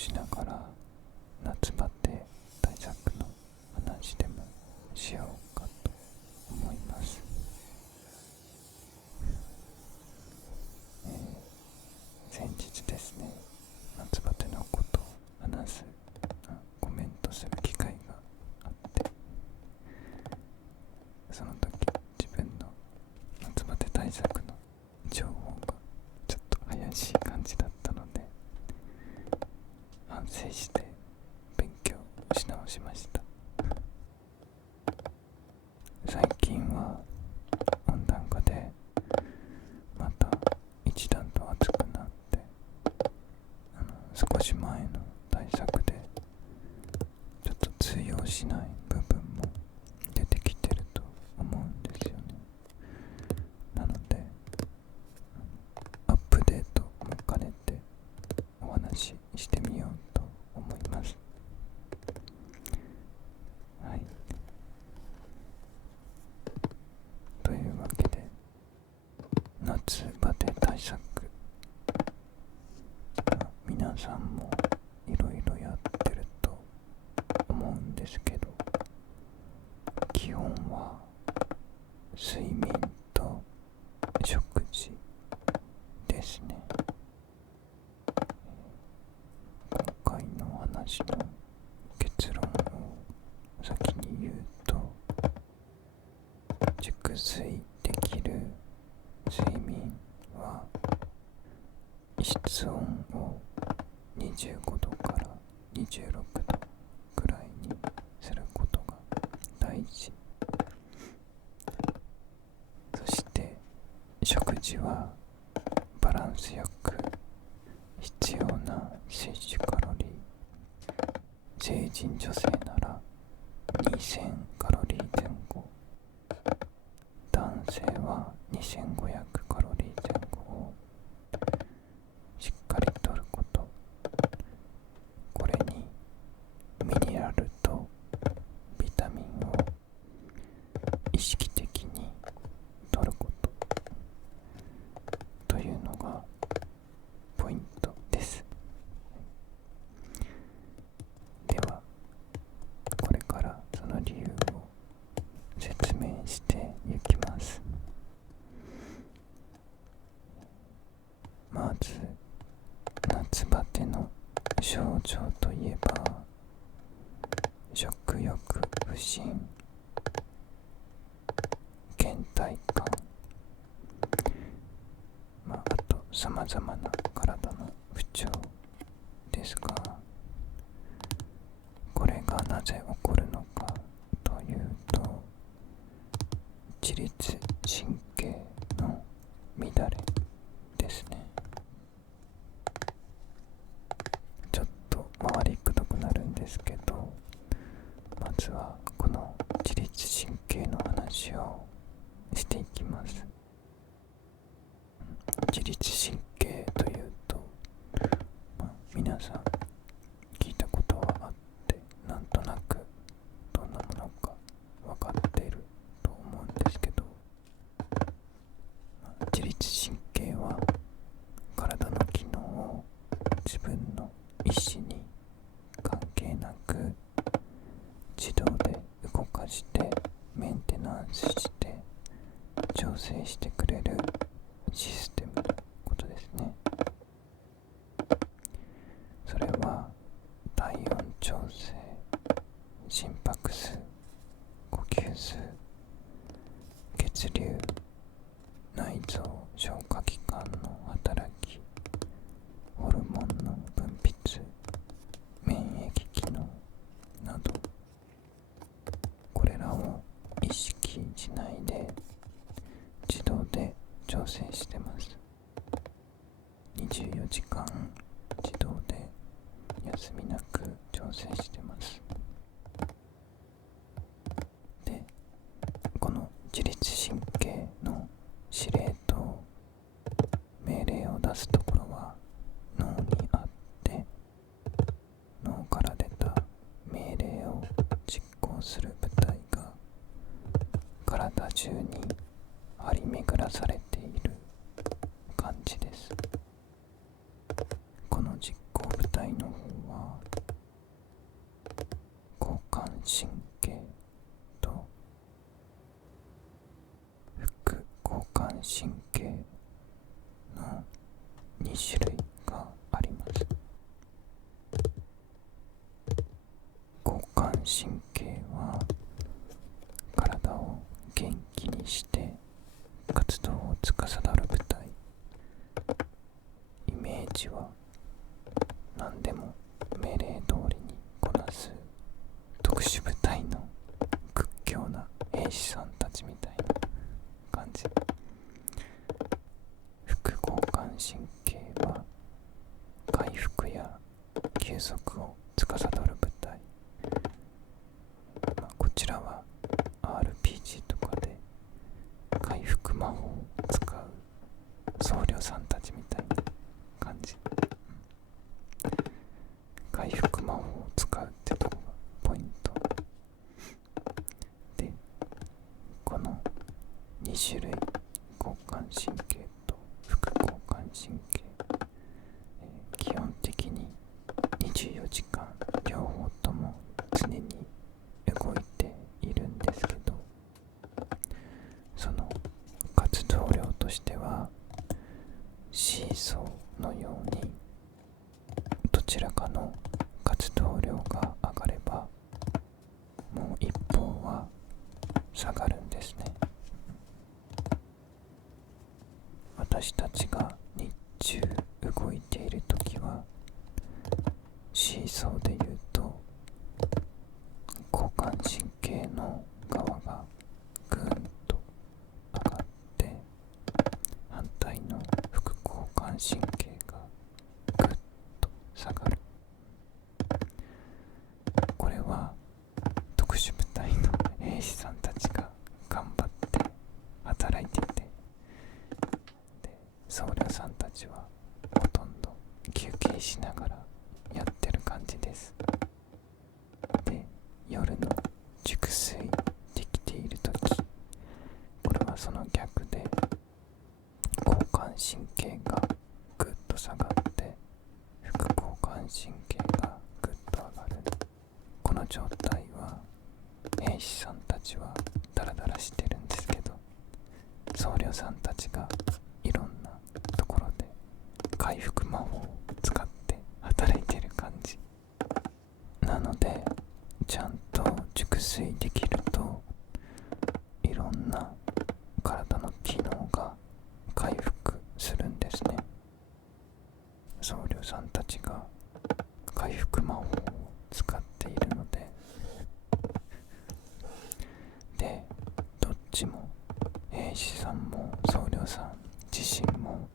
しながら夏バテ対策の話でもしようかと思います。先日ですね、夏バテのことを話す、コメントする機会があって、その時自分の夏バテ対策の情報がちょっと怪しい感じだったので、反省して勉強し直しました。最近は温暖化でまた一段と暑くなって、少し前の対策でちょっと通用しない部分も出てきてると思うんですよね。なのでアップデートも兼ねてお話ししてみようと思います。はい。というわけで、夏バテ対策、皆さんもいろいろやってると思うんですけど、基本は睡眠と食事ですね。今回の話の結論を先に言うと、熟睡できる睡眠は室温を25度から26度くらいにすることが大事。そして食事はバランスよく必要な摂取カロリー、成人女性なら2000カロリー前後、男性は2500カロリー前後をしっかりとること。これにミネラルとビタミンを意識的にとることというのがポイントです。ではこれからその理由を説明していきます。まず夏バテの症状といえば、食欲不振、倦怠感、あと様々な体の不調ですが、これがなぜ起こるのかというと、自律神経の乱れですね。ちょっと回りくどくなるんですけど、まずはこの自律神経の話をしていきます。自律神経というと、皆さん聞いたことはあって、なんとなくどんなものか分かっていると思うんですけど、自律神経は体の機能を自分の意思に関係なく自動で動かしてメンテナンスして調整してくれるシステムのことですね。それは体温調整、心拍数、呼吸数、血流、内臓消化器官の働き、ホルモンの分泌、免疫機能など、これらを意識しないで自動で調整してます。24時間自動で休みなく調整してます。で、この自律神経の指令と命令を出すところは脳にあって、脳から出た命令を実行する部隊が体中に張り巡らされている感じです。この実行部隊の方は神経と副交感神経の2種類があります。交感神経は体を元気にして活動を司る部隊。イメージは何でも命令通りにこなす特殊部隊の屈強な兵士さんたちみたいな感じ。副交感神経は回復や休息を司る部隊。こちらは RPG とかで回復魔法を使う僧侶さんたちみたいな感じ。回復魔法を使うってとこがポイントで、この2種類、交感神経と副交感神経、基本的に24時間両方とも常に動いているんですけど、その活動量としてはシーソーのようにどちらかの活動量が上がればもう一方は下がるんですね。私たちが日中動いているときはシーソーで言うと交感神経の側がぐーんと上がって反対の副交感神経がぐっと下がる。これは特殊部隊の兵士さんたちが頑張って働いていて、で僧侶さんたちはほとんど休憩しながらやってる感じです。で、夜の熟睡できているとき、これはその逆で交感神経がぐっと下がって副交感神経がぐっと上がる。この状態は兵士さんたちはダラダラしてるんですけど、僧侶さんたちがいろんなところで回復魔法を使って働いてる感じなので、ちゃんと熟睡できるといろんな体の機能が回復するんですね。僧侶さんたちが回復魔法を使っているので、どっちも兵士さんも僧侶さん自身も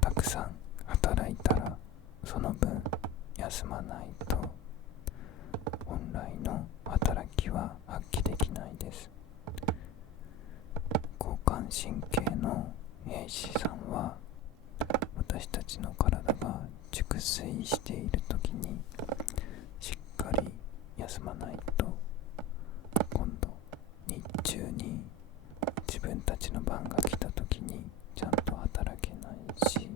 たくさん働いたらその分休まないと本来の働きは発揮できないです。交感神経の兵士さんは私たちの体が熟睡している時にしっかり休まないと今度日中に自分たちの番が来た時にちゃんと働けないし、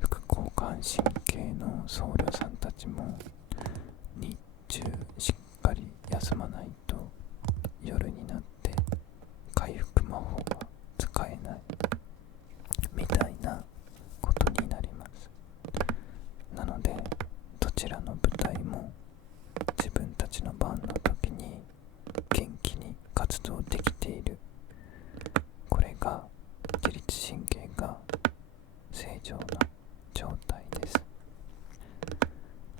副交感神経の僧侶さんたちも日中しっかり休まないと夜になって回復魔法が使えないみたいなことになります。なのでどちらの部隊も自分たちの番の時に元気に活動できている。これが自律神経が正常な状態です。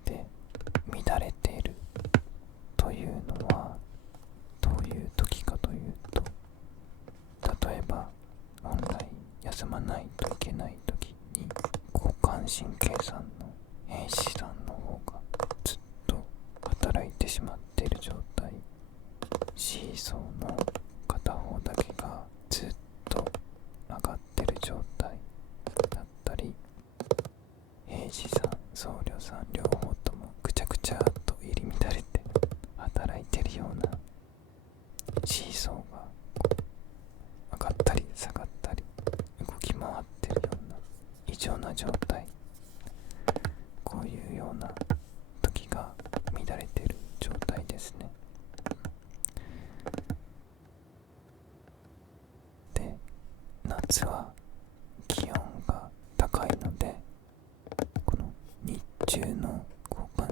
で、乱れているというのはどういう時かというと、例えば本来休まないといけない時に交感神経さんの兵士さんの方がずっと働いてしまっている状態、シーソーの片方だけがずっと上がってる状態だったり、兵士さん僧侶さん両方ともぐちゃぐちゃっと入り乱れて働いてるような、シーソーが上がったり下がったり動き回ってるような異常な状態、こういうような時が乱れてる状態ですね。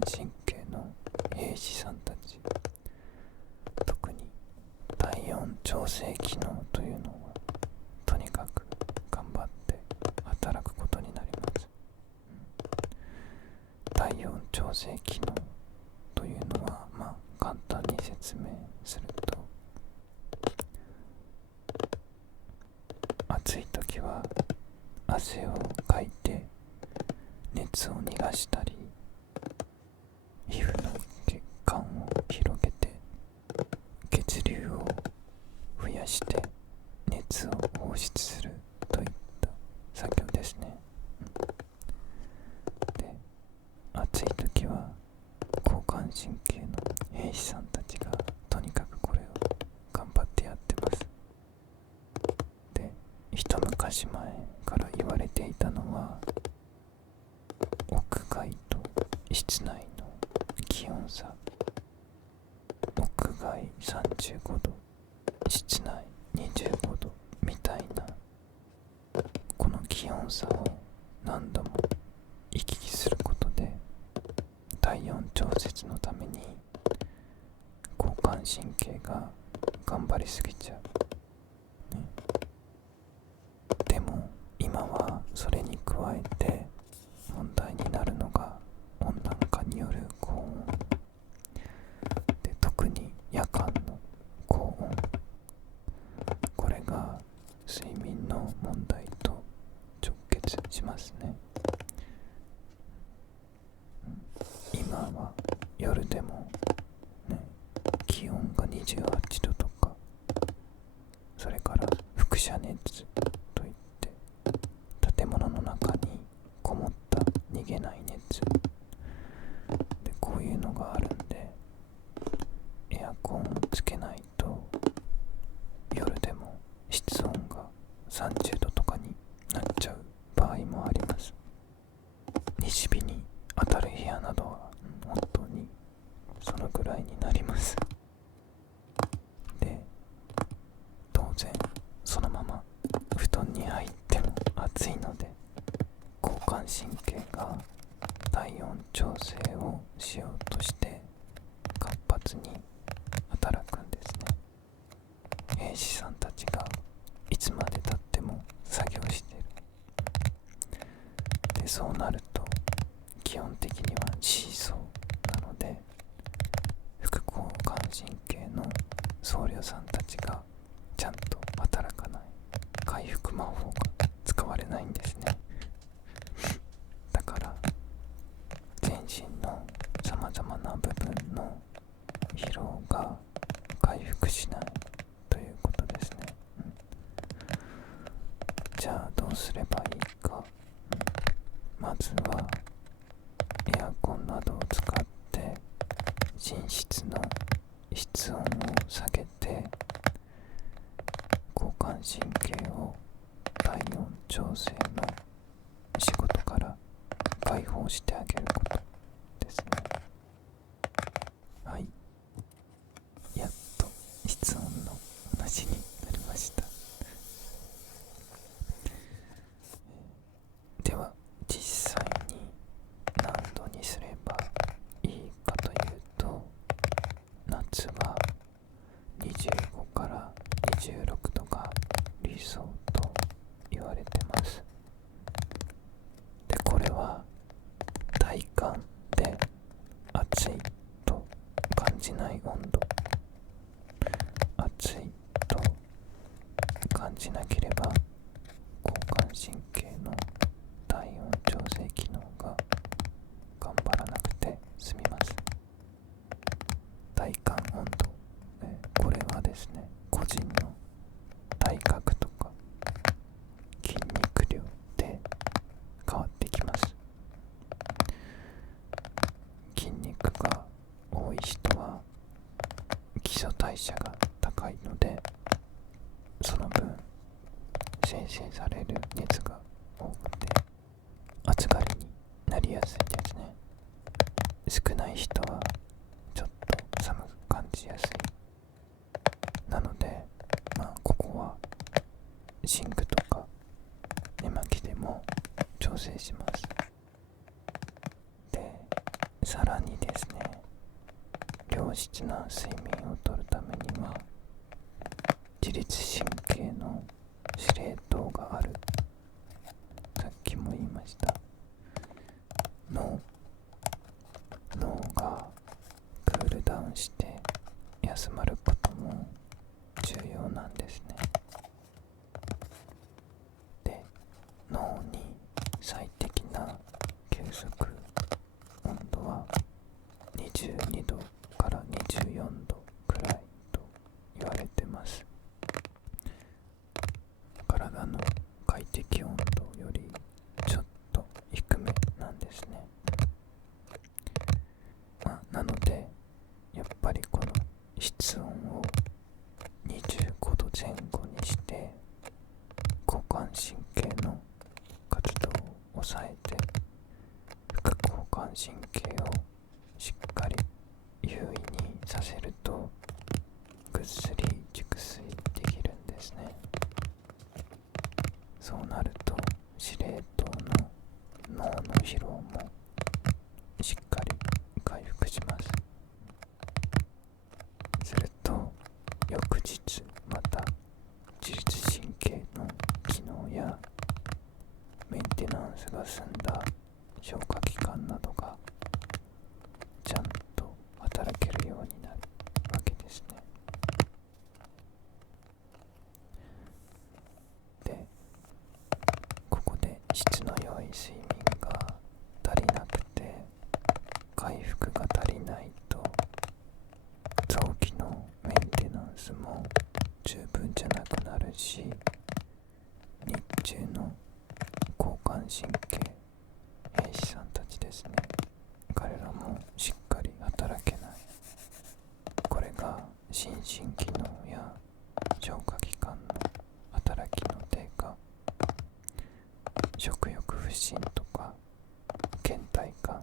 神経の兵士さんたち、特に体温調整機能というのはとにかく頑張って働くことになります。体温調整機能というのは、簡単に説明すると、暑い時は汗をかいて熱を逃がしたり、皮膚の血管を広げて血流を増やして熱を放出するといった作業ですね。で、暑い時は交感神経の兵士さんたちがとにかくこれを頑張ってやってます。で、一昔前から言われていたのは、屋外と室内の気温差、屋外35度、室内25度みたいな、この気温差を何度も行き来することで体温調節のために交感神経が頑張りすぎちゃう、ね、でも今はそれに加えて問題になるのが温暖化による高温で、特に夜間の高温、これが睡眠の問題と直結しますね。今は夜でもね、気温が28度とか、それから輻射熱といって建物の中にこもった逃げない熱で、こういうのがあるんで、エアコンをつけないと夜でも室温が30度とかになっちゃう場合もあります。西日に当たる部屋などは本当にそのぐらいになります。で、当然そのまま布団に入っても暑いので、交感神経が体温調整をしようとして活発に働くんですね。兵士さんたちがいつまでたっても作業してる。で、そうなると基本的にはシーソーなので、副交感神経の僧侶さんたちがちゃんと働かない、回復魔法が使われないんですね。だから全身のさまざまな部分の疲労が回復しないということですね。じゃあどうすればいいか。まずはエアコンなどを使って寝室の室温を下げて、交感神経を体温調整の仕事から解放してあげることですね。はい、やっと室温の話になりました。では実際に何度にすればいいかというと、夏は25から26度が理想と言われてます。で、これは体感で暑いと感じない温度、暑いと感じなければ交感神経の体温調整機能が頑張らなくて済みます。体感温度、これはですね、個人の体格とか筋肉量で変わってきます。筋肉が多い人は基礎代謝が高いので、その分生成される熱が多くて暑がりになりやすいですね。少ない人はちょっと寒く感じやすい。なので、ここは寝具とか寝巻きでも調整します。で、最さらにですね、良質な睡眠をとるためには自律神経の司令塔がある。さっきも言いました。脳がクールダウンして休まることも重要なんですね。で、脳に最適な休息温度は22度から24度くらいと言われてます。体の快適温度よりちょっと低めなんですね。なのでやっぱりこの室温を25度前後にして交感神経の活動を抑えて副交感神経をしっかり優位にさせるとぐっすり熟睡できるんですね。そうなると司令塔の脳の疲労もしっかり回復します。すると翌日また自律神経の機能やメンテナンスが済んだ消化器官などがちゃんと働けるようになるわけですね。で、ここで質の良い睡眠が足りなくて回復が足りないと臓器のメンテナンスも十分じゃなくなるし、日中の交感神経兵士さんたちですね、彼らもしっかり働けない。これが心身機能や消化器官の働きの低下、食欲不振とか倦怠感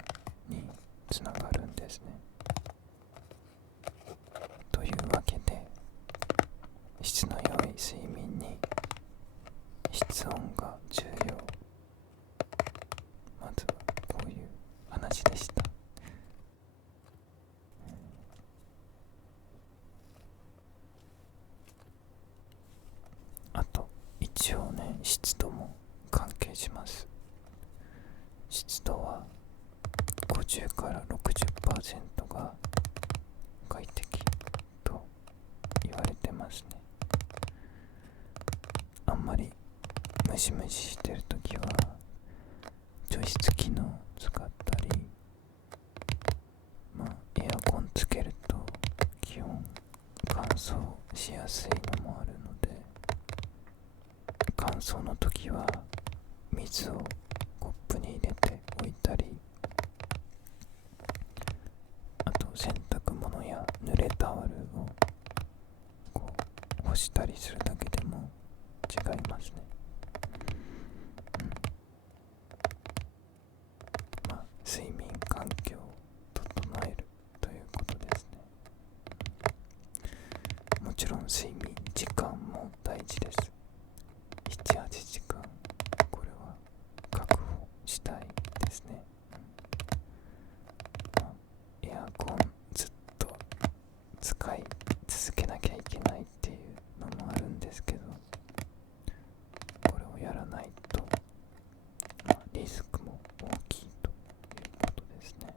につながるんですね。というわけで、質の良い睡眠に室温が重要。まずはこういう話でした。あと一応ね、湿度も関係します。湿度は50から60% が快適と言われてますね。あんまりムシムシしてるときは除湿機能使ったり、エアコンつけると気温乾燥しやすいのもあるので、乾燥の時は水をコップに入れておいたり、あと洗濯物や濡れタオルを干したりするだけでも違いますね。睡眠環境を整えるということですね。もちろん睡眠時間も大事です。7、8時間、これは確保したいですね。エアコンずっと使い続けなきゃいけないっていうのもあるんですけど、これをやらないと、リスクも大きいということですね。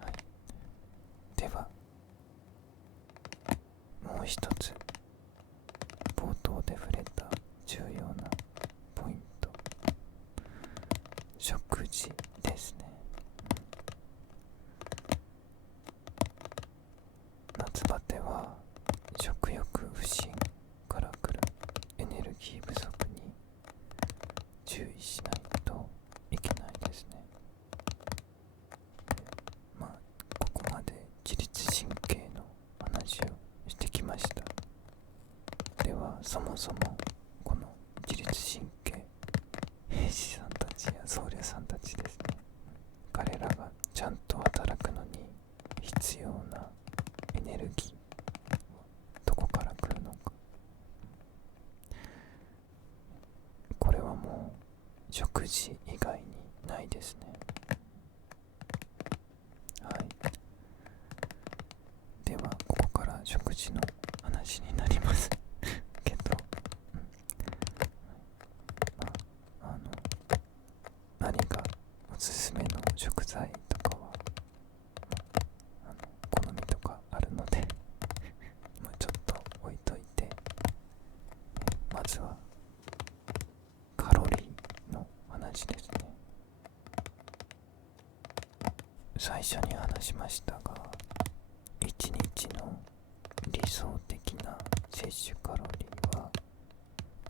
はい、ではもう一つ冒頭で触れた重要なポイント、食事ですね。夏バテは食欲不振から来るエネルギー不足に注意しないといけないですね。ここまで自律神経の話をしてきました。ではそもそもこの自律神経兵士さんたちや僧侶さんたちですね、菜とかは、好みとかあるのでちょっと置いといて、まずはカロリーの話ですね。最初に話しましたが、1日の理想的な摂取カロリーは、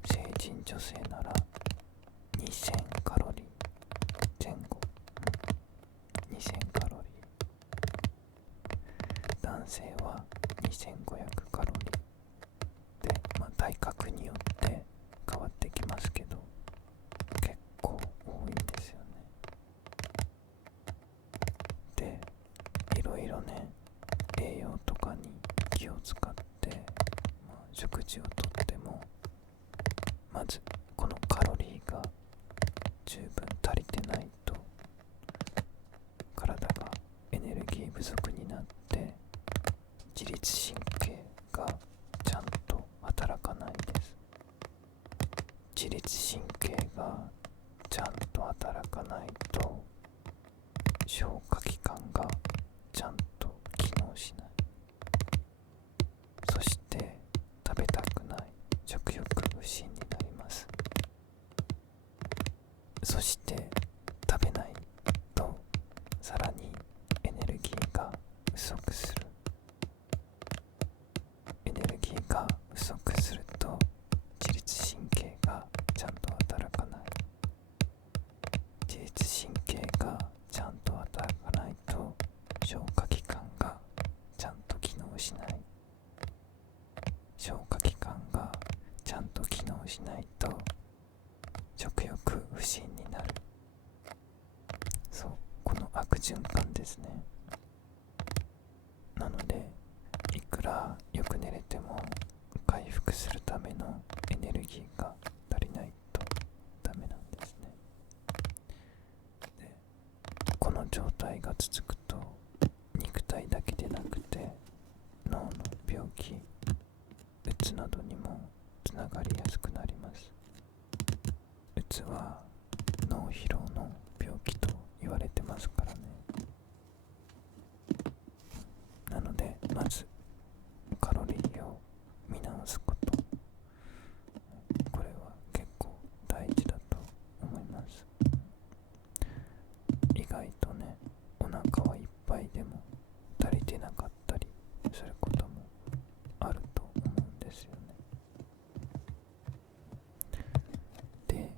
成人女性なら2000カロリー前後、2000カロリー、男性は2500カロリーで、体格によって変わってきますけど、結構多いんですよね。で、いろいろね、栄養とかに気を使って、食事をとっても、まずこのカロリーが十分足りてないと、体がエネルギー不足になって自律神経がちゃんと働かないです。自律神経がちゃんと働かないと、消化器官がちゃんと機能しない。そして食べたくない食欲不振になります。そして食べないと、さらにエネルギーが不足する。エネルギーが不足すると、自律神経がちゃんと働かない。自律神経がちゃんと働かないと、消化器官がちゃんと機能しない。消化器官がちゃんと機能しないと、食欲不振になる。そう、この悪循環ですね。なので、いくらよく寝れても、回復するためのエネルギーが足りないとダメなんですね。で、この状態が続くと、肉体だけでなくて脳の病気、うつなどにもつながりやすくなります。うつは脳疲労の病気と言われてますからね。なので、まずカロリーを見直すこと、これは結構大事だと思います。意外とね、お腹はいっぱいでも足りてなかったりすることもあると思うんですよね。で、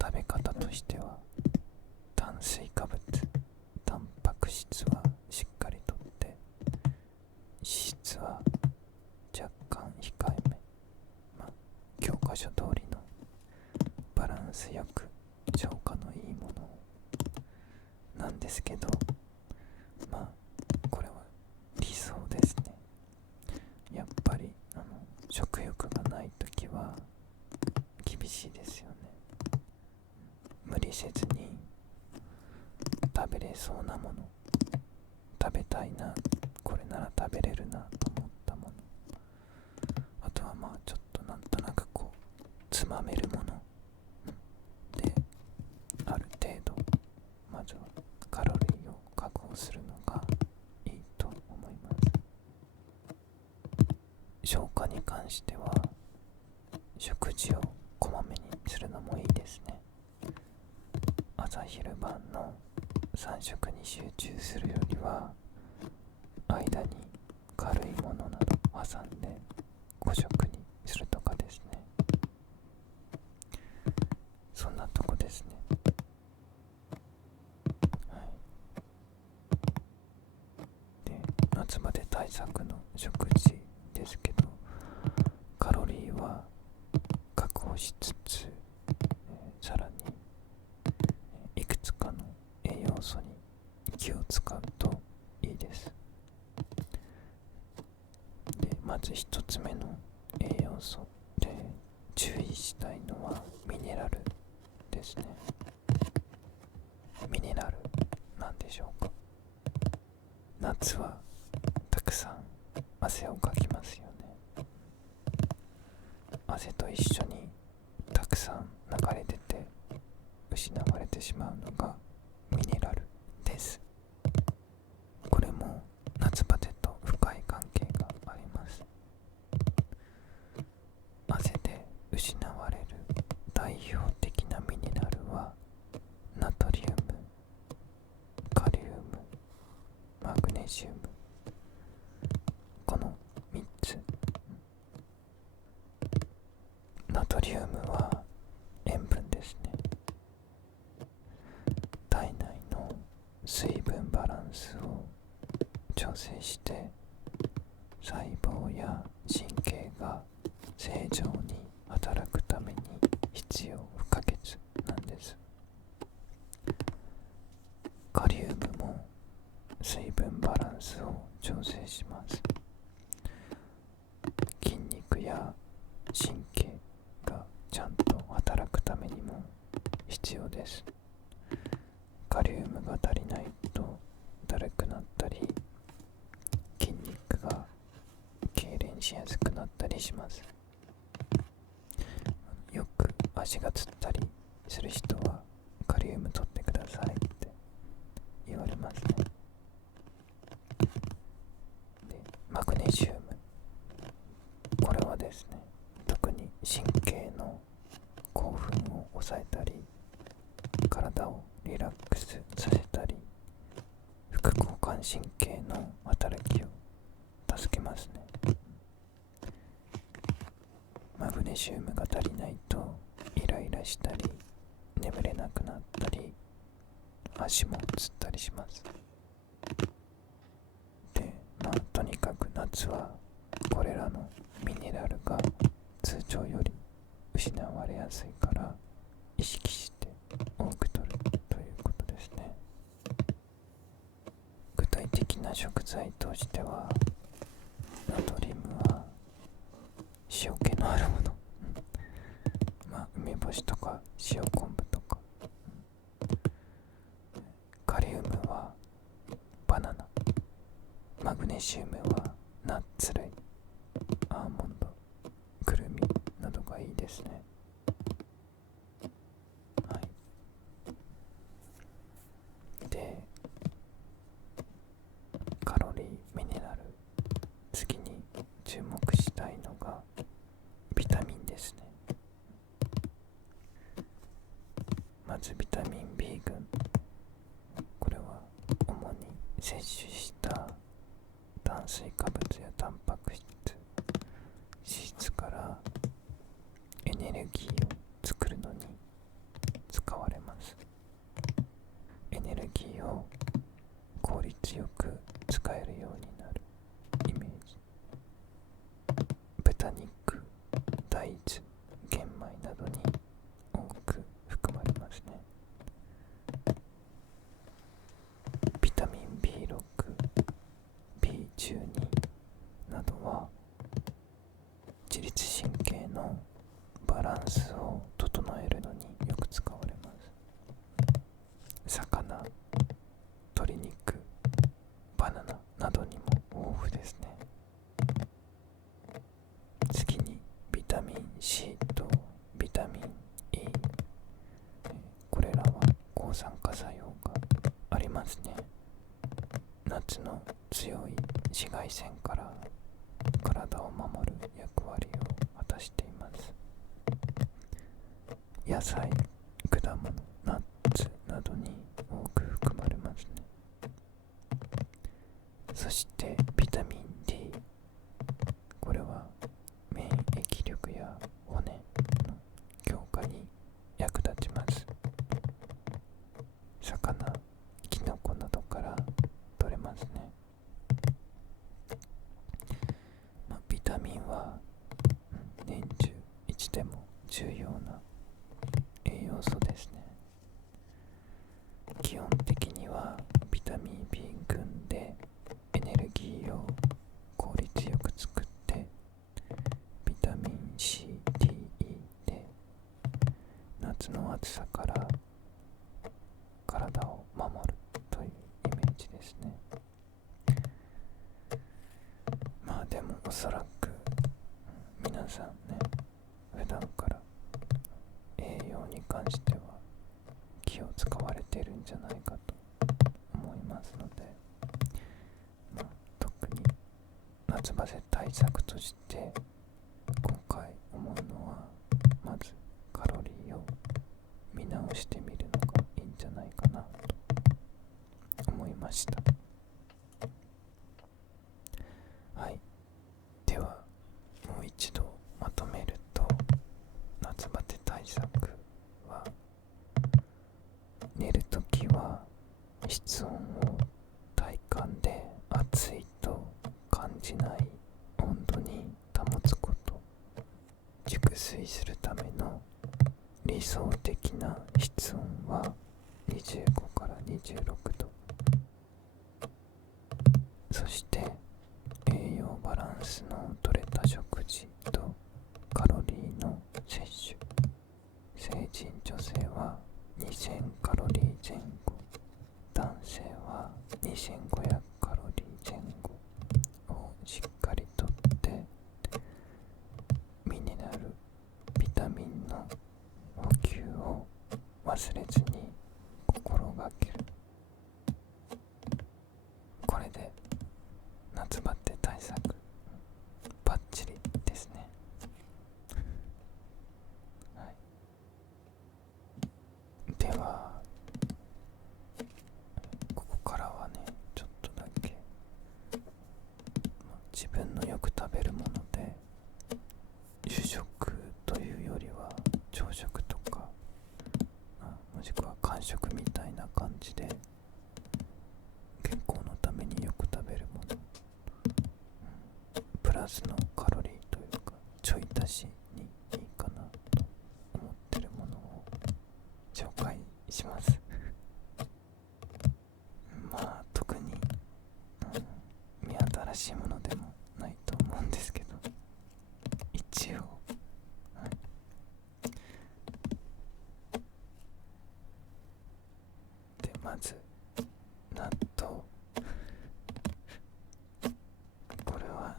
食べ方としては、炭水化物、タンパク質はしっかりとって、脂質は若干控えめ、教科書通りのバランスよく消化のいいものなんですけど、これは理想ですね。やっぱり食欲がないときは厳しいですよね。無理せずに食べれそうなもの、食べたいな、これなら食べれるなと思ったもの、あとはちょっとなんとなくつまめるもので、ある程度まずはカロリーを確保するのがいいと思います。消化に関しては、食事をこまめにするのもいいですね。朝昼晩の3食に集中するよりは、間に軽いものなど挟んで5食にするとかですね。そんなとこですね。はい。で、夏バテ対策の食事ですけど、カロリーは確保しつつ、さらにいくつかの栄養素に気を使うといいです。で、まず一つ目の栄養素で注意したいのはミネラルですね。ミネラルなんでしょうか。夏はたくさん汗をかきますよね。汗と一緒にたくさん流れ出て失われてしまうのがミネラルトリウムは塩分ですね。体内の水分バランスを調整して細胞や神経が正常に働くために必要不可欠なんです。カリウムも水分バランスを調整します。筋肉や神経がちゃんと働くためにも必要です。カリウムが足りないとだるくなったり、筋肉が痙攣しやすくなったりします。よく足がつったりする人はカリウム取ってくださいって言われますね。で、マグネシウム、これはですね、特に神経の興奮を抑えたり、体をリラックスさせたり、副交感神経の働きを助けますね。マグネシウムが足りないとイライラしたり、眠れなくなったり、足もつったりします。で、とにかく夏はこれらのミネラルが通常より失われやすいから意識して多く摂るということですね。具体的な食材としては、ナトリウムは塩気のあるもの、梅干しとか塩昆布とか、カリウムはバナナ、マグネシウムはナッツ類、アーモンド、くるみなどがいいですね。はい。で、カロリー、ミネラル、次に注目したいのがビタミンですね。まずビタミン B 群、これは主に摂取した炭水化物やタンパク質、脂質からエネルギーを作るのに使われます。エネルギーを効率よく使えるようになるイメージ。豚肉、大豆、玄米などに多く含まれますね。ビタミン B6、B12 などは自律神経のバランスを整えるのによく使われます。魚、鶏肉、バナナなどにも豊富ですね。次にビタミン C とビタミン E、これらは抗酸化作用がありますね。夏の強い紫外線から体を守る役割を果たしています。野菜、果物、ナッツなどに多く含まれますね。そしてビタミン D、これは免疫力や骨の強化に役立ちます。魚、キノコなどから取れますね。ビタミンは年中いつでも重要な栄養素ですね。基本的にはビタミン B 群でエネルギーを効率よく作って、ビタミン C、D、E で夏の暑さから体を守るというイメージですね。でもおそらく皆さんね、普段から栄養に関しては気を使われているんじゃないかと思いますので、特に夏バテ対策として今回思うのは、まずカロリーを見直してみるのがいいんじゃないかなと思いました。はい。ではもう一度まとめると、室温を体感で暑いと感じない温度に保つこと。熟睡するための理想的な室温は25から26度。そして栄養バランスの取れた食事とカロリーの摂取。成人女性は2000カロリー前後、男性は2500カロリー前後をしっかりとってミネラル、ビタミンの補給を忘れずに心がける。これで夏バテ対策バッチリですね。はい、ではここからはね、ちょっとだけ自分のよく食べるもので、主食というよりは朝食とかもしくは間食みたいな感じで健康のためによく食べるもの、プラスのカロリーというかちょい足しにいいかなと思ってるものを紹介します。まあ特に、目新しいものでもないと思うんですけど、一応、でまず納豆。これは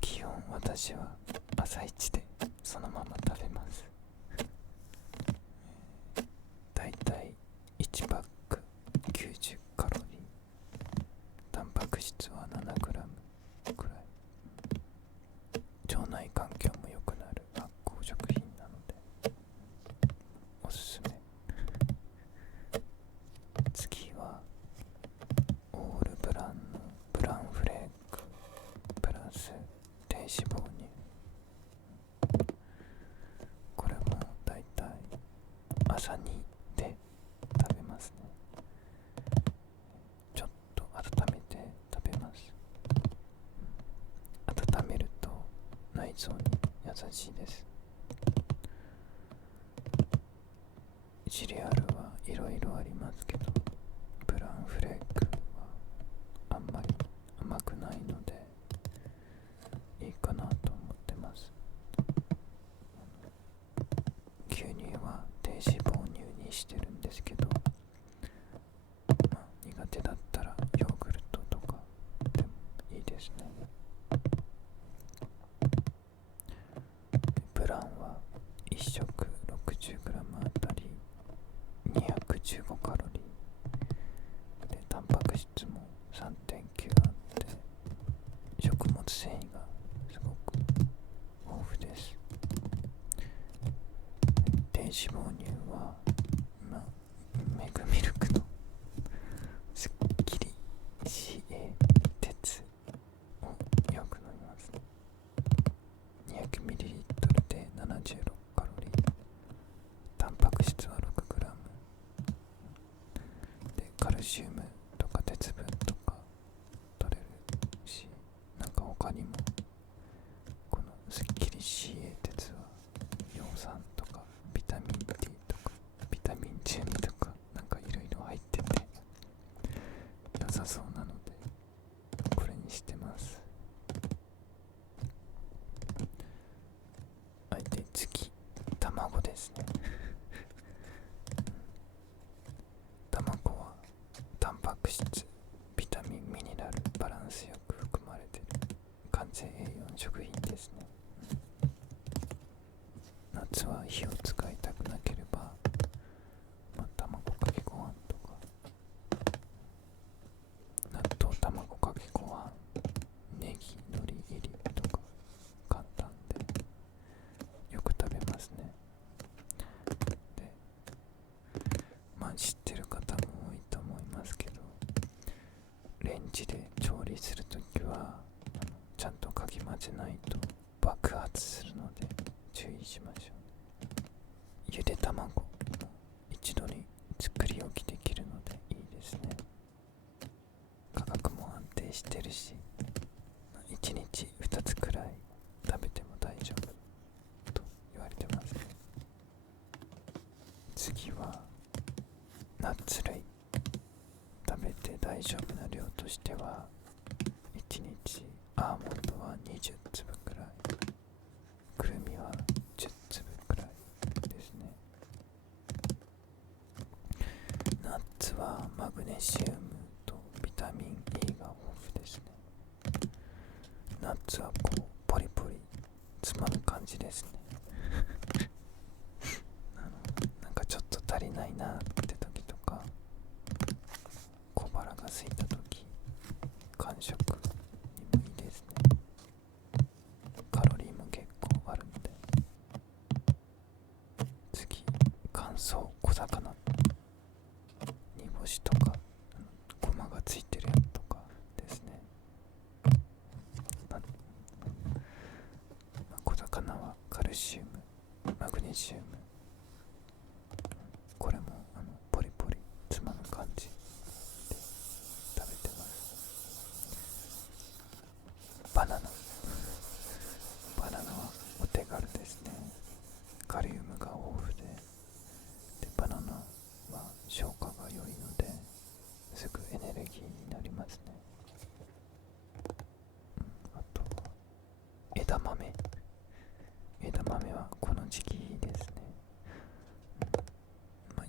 基本私は朝一でそのまま食べます。だいたい1パック90カロリー、タンパク質は 7g くらい、腸内環境も良くなる発酵食品なのでおすすめ。次はオールブランのブランフレークプラス低脂肪乳。これもだいたい朝にで食べますね。ちょっと温めて食べます。温めると内臓に優しいです。シリアルはいろいろありますけど、ブランフレークはあんまり甘くないのでいいかなと思ってます。牛乳は低脂肪乳にしてるんですけど、苦手だったらヨーグルトとかでもいいですね。ブランは1食 60g あたり215カロリーで、タンパク質も 3.9 あって食物繊維がすごく豊富です。低脂肪乳はメグミルクのすっきり CA 鉄をよく飲みます。 200ml で76カロリー、タンパク質は 6g で、カルシウムとか鉄分とか取れるし、なんか他にもこのすっきり CA 鉄は葉酸とかビタミン D とかビタミン12とかなんかいろいろ入ってて良さそうなのでこれにしてます。はい、で次卵ですね。卵はタンパク質、ビタミン、ミネラル、バランスよく含まれている完全栄養食品ですね。夏は火を使いたくなければ、卵かけご飯とか納豆卵かけご飯、ネギ、海苔入りとか簡単でよく食べますね。で、知ってる方も多いと思いますけど、レンジで調理するときはちゃんとかき混ぜないと爆発するので注意しましょう。ゆで卵も一度に作り置きできるので次はナッツ類。食べて大丈夫な量としては1日アーモンドは20粒くらい、くるみは10粒くらいですね。ナッツはマグネシウムとビタミン E が豊富ですね。ナッツはこうポリポリつまむ感じですね。なんかちょっと足りないなって時とか、小腹が空いた時、間食にもいいですね。カロリーも結構あるので。次、乾燥小魚、煮干しとかごまがついてるやつとかですね。小魚はカルシウム、マグネシウム、これもポリポリつまむ感じで食べてます。バナナはお手軽ですね。カリウムが豊富で、バナナは消化が良いのですぐエネルギーになりますね。あとは枝豆はこの時期いいですね。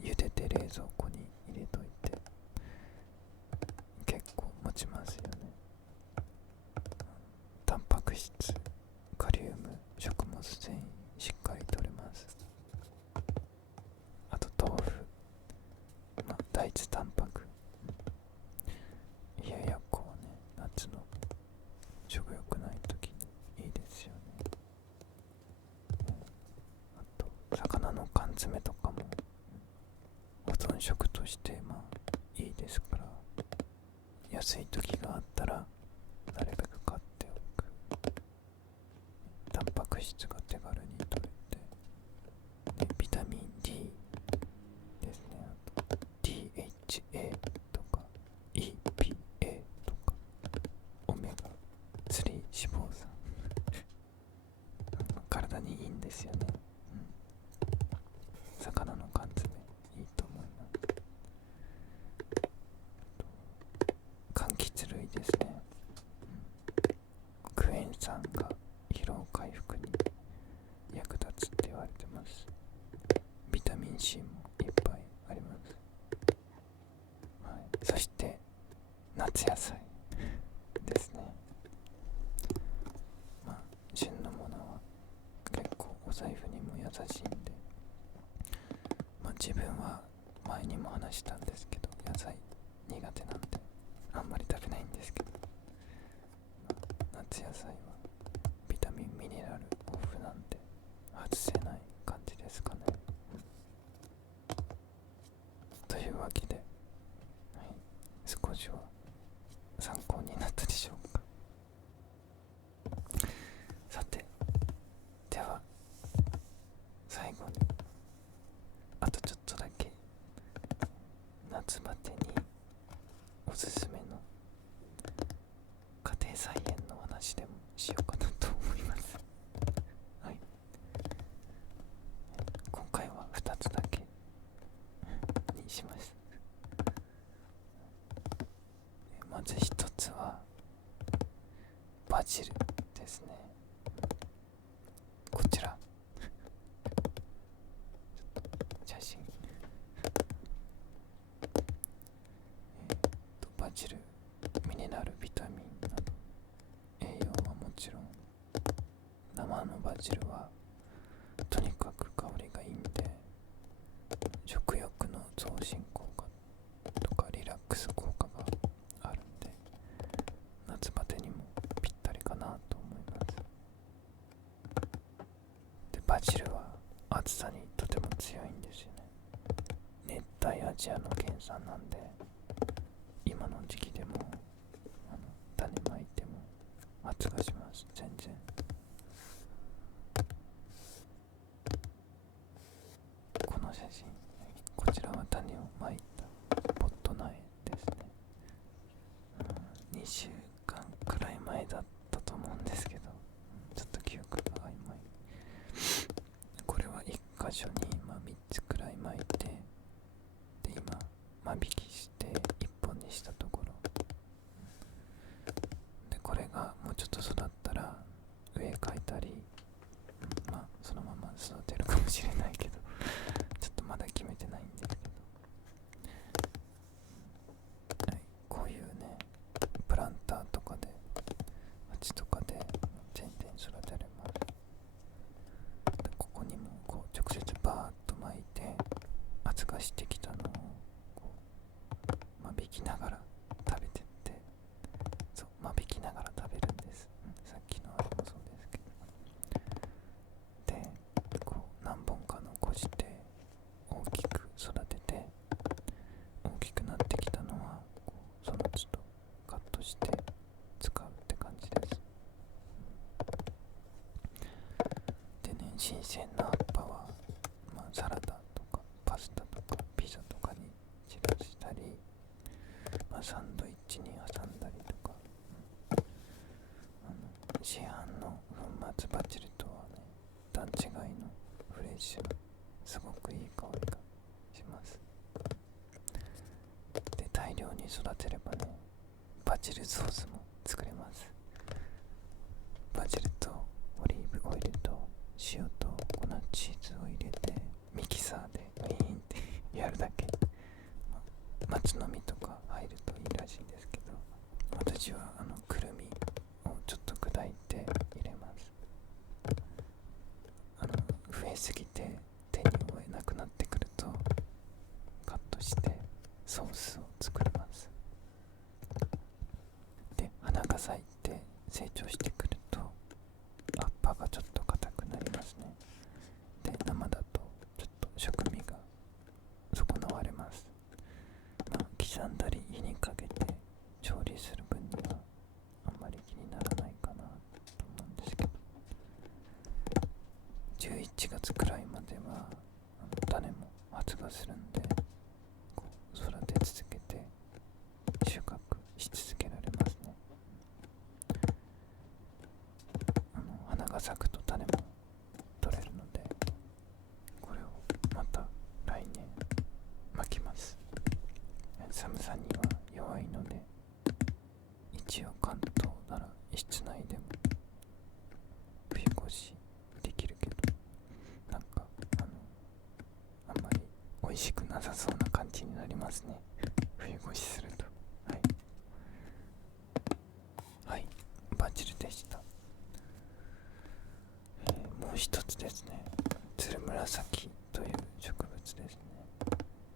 茹でて冷蔵庫に入れといて結構持ちますよね。タンパク質、カリウム、食物繊維しっかりとれます。あと豆腐、大豆タンパク、冷ややっこはね、夏の食欲ない時にいいですよね。あと魚の缶詰とかも保存食としていいですから、安い時があったらなるべく買っておく。タンパク質が手軽に取れて、ビタミン D ですね。あと DHA とか EPA とかオメガ3脂肪酸体にいいんですよね。魚の缶詰いいと思います。柑橘類ですね。クエン酸が疲労回復に役立つって言われてます。ビタミン C もいっぱいあります。そして夏野菜ですね。旬のものは結構お財布にも優しいんで、自分は前にも話したんですけど野菜苦手なんであんまり食べないんですけど、夏野菜はビタミンミネラル豊富なんで外せない感じですかね。というわけで、少しは参考になったでしょうか。さて、では最後にあとちょっとだけ夏バテにおすすめの家庭菜園の話でもしようかなと思います。今回は2つだけにしました。まず1つはバジルですね。こちら写真、バジルミネラルビタミンなど栄養はもちろん、生のバジルはとにかく香りがいいんで食欲の増進効果とかリラックス効果があるんで、夏バテにもぴったりかなと思います。でバジルは暑さにとても強いんですよね。熱帯アジアの原産なんで、今の時期でも種まいても発芽します。全然。この写真、こちらは種をまいたポット苗ですね。2週間くらい前だったと思うんですけど、ちょっと記憶が曖昧。これは1箇所に3つくらいまいて、間引きして1本にしたところで、これがもうちょっと育ったら植え替えたり、そのまま育てるかもしれないけどちょっとまだ決めてないんですけど、はい、こういうねプランターとかで鉢とかで全然育てられます。でここにもこう直接バーッと巻いて発芽してきたのをこう間引きながら食べてって、そう間引きながら食べるんです、さっきのあれもそうですけど。でこう何本か残して大きく育てて、大きくなってきたのはこうその都度カットして使うって感じです。でね、新鮮な葉っぱは、サラダとかパスタとかピザとかに散らしたり、サンドイッチに挟んだりとか、市販の粉末バジルとはね段違いのフレッシュなすごくいい香りがします。で大量に育てればねバジルソースも作れます。バジルとオリーブオイルと塩と粉チーズを入れてミキサーでウィーンってやるだけ、松の実とか入るといいらしいんですけど、私はくるみをちょっと砕いて入れます。増えすぎて手に負えなくなってくるとカットしてソースを作ります。で花が咲いて成長してくると葉っぱがちょっと硬くなりますね。で生だとちょっと食味が損なわれます。刻んだり火にかけて調理する分にはあんまり気にならないかなと思うんですけど、11月くらいまでは種も発芽するんで、こう育て続けて収穫し続けられますね。花が咲くと種も取れるので、これをまた来年巻きます。寒さには弱いので、一応関東なら室内でも冬越しできるけど、なんかあんまり美味しくなさそうな感じになりますね冬越しすると。はい、バジルでした。もう一つですね、ツルムラサキという植物ですね。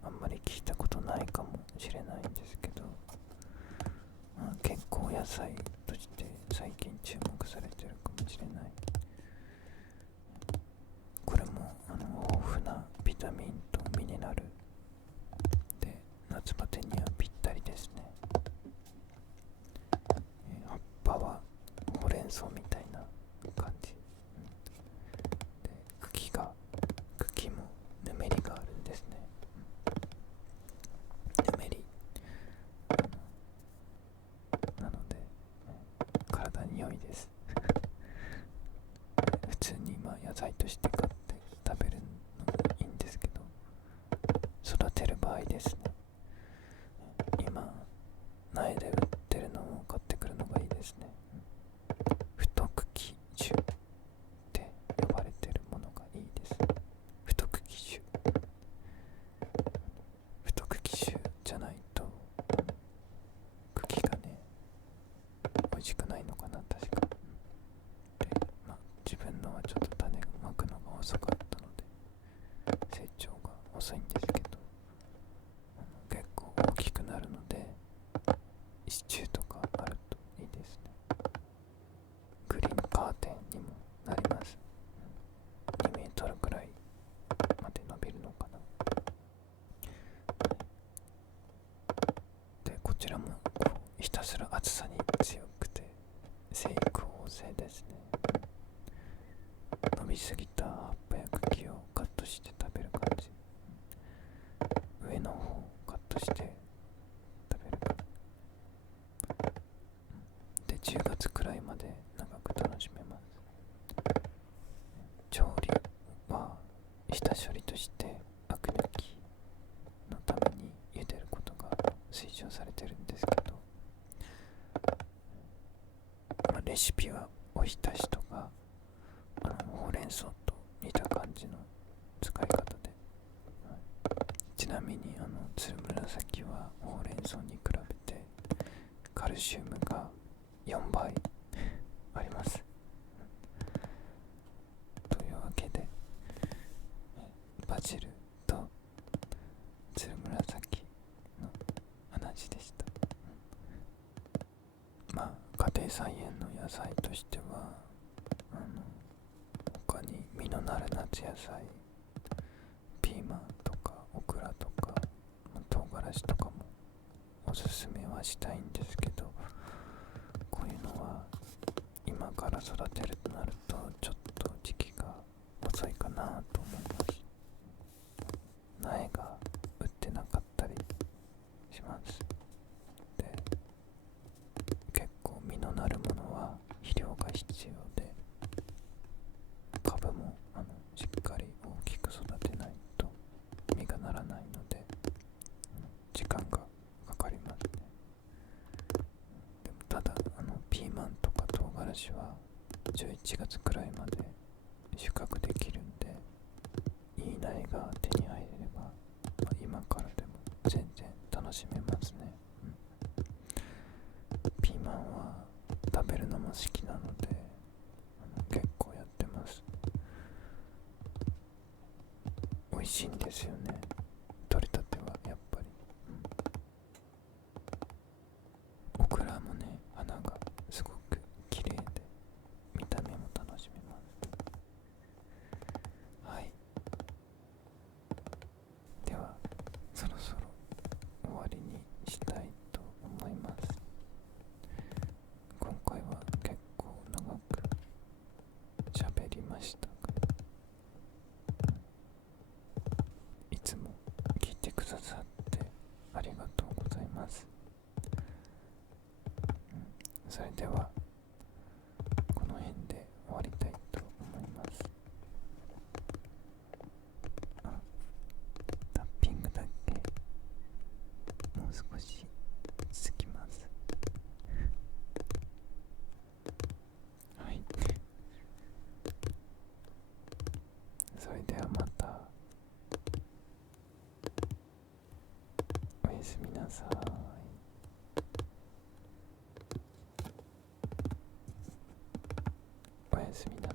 あんまり聞いたことないかもしれないんですけど、健康野菜として最近注目されてるかもしれない。これも豊富なビタミンとミネラルで夏バテにはぴったりですね。葉っぱはほうれん草みたいな感じで、茎もぬめりがあるんですね。ぬめりなので体に良いです普通に野菜として買って食べるのもいいんですけど、育てる場合ですね、今苗で売ってるのを買ってくるのがいいですね。太茎種って呼ばれてるものがいいです。太茎種じゃないと茎がね美味しくないのかな、確かで、自分のはちょっと種をまくのが遅かったので成長が遅いんですけど、結構大きくなるので支柱とかあるといいですね。グリーンカーテンにもなります。2メートルくらいまで伸びるのかな。でこちらもこうひたすら暑さに強くて生育旺盛ですね。伸びすぎた葉っぱや茎をカットして食べる感じ、上の方をカットして食べる感じで、10月くらいまで長く楽しめます。調理は下処理としてアク抜きのために茹でること推奨されてるんですけど、レシピはおひたしとかほうれん草と似た感じの使い方で、ちなみにつるむらさきはほうれん草に比べてカルシウムが4倍あります。というわけでバジルとつるむらさきの話でした。家庭菜園の野菜としては他に実のなる夏野菜、ピーマンとかオクラとか唐辛子とかもおすすめはしたいんですけど、こういうのは今から育てるとなるとちょっと時期が遅いかなと思います。苗が売ってなかったりします。で、結構実のなるものは肥料が必要で、株もしっかり大きく育てないと実がならないので時間がかかりますね。でもただピーマンとか唐辛子は11月くらいまで収穫できるんで、いい苗が手に入れれば、今からでも全然楽しめますね。ピーマンは食べるのも好きなので結構やってます。美味しいんですよね、取れたてはやっぱり。オクラもね、花がすごく綺麗で見た目も楽しめます。はい、ではそろそろ終わりにしたいと思います。今回は結構長く喋りましたが、いつも聞いてくださってありがとうございます。それではこの辺で終わりたいと思います。タッピングだけもう少し続きます。はい、それではまた。おやすみなさい。おやすみなさい。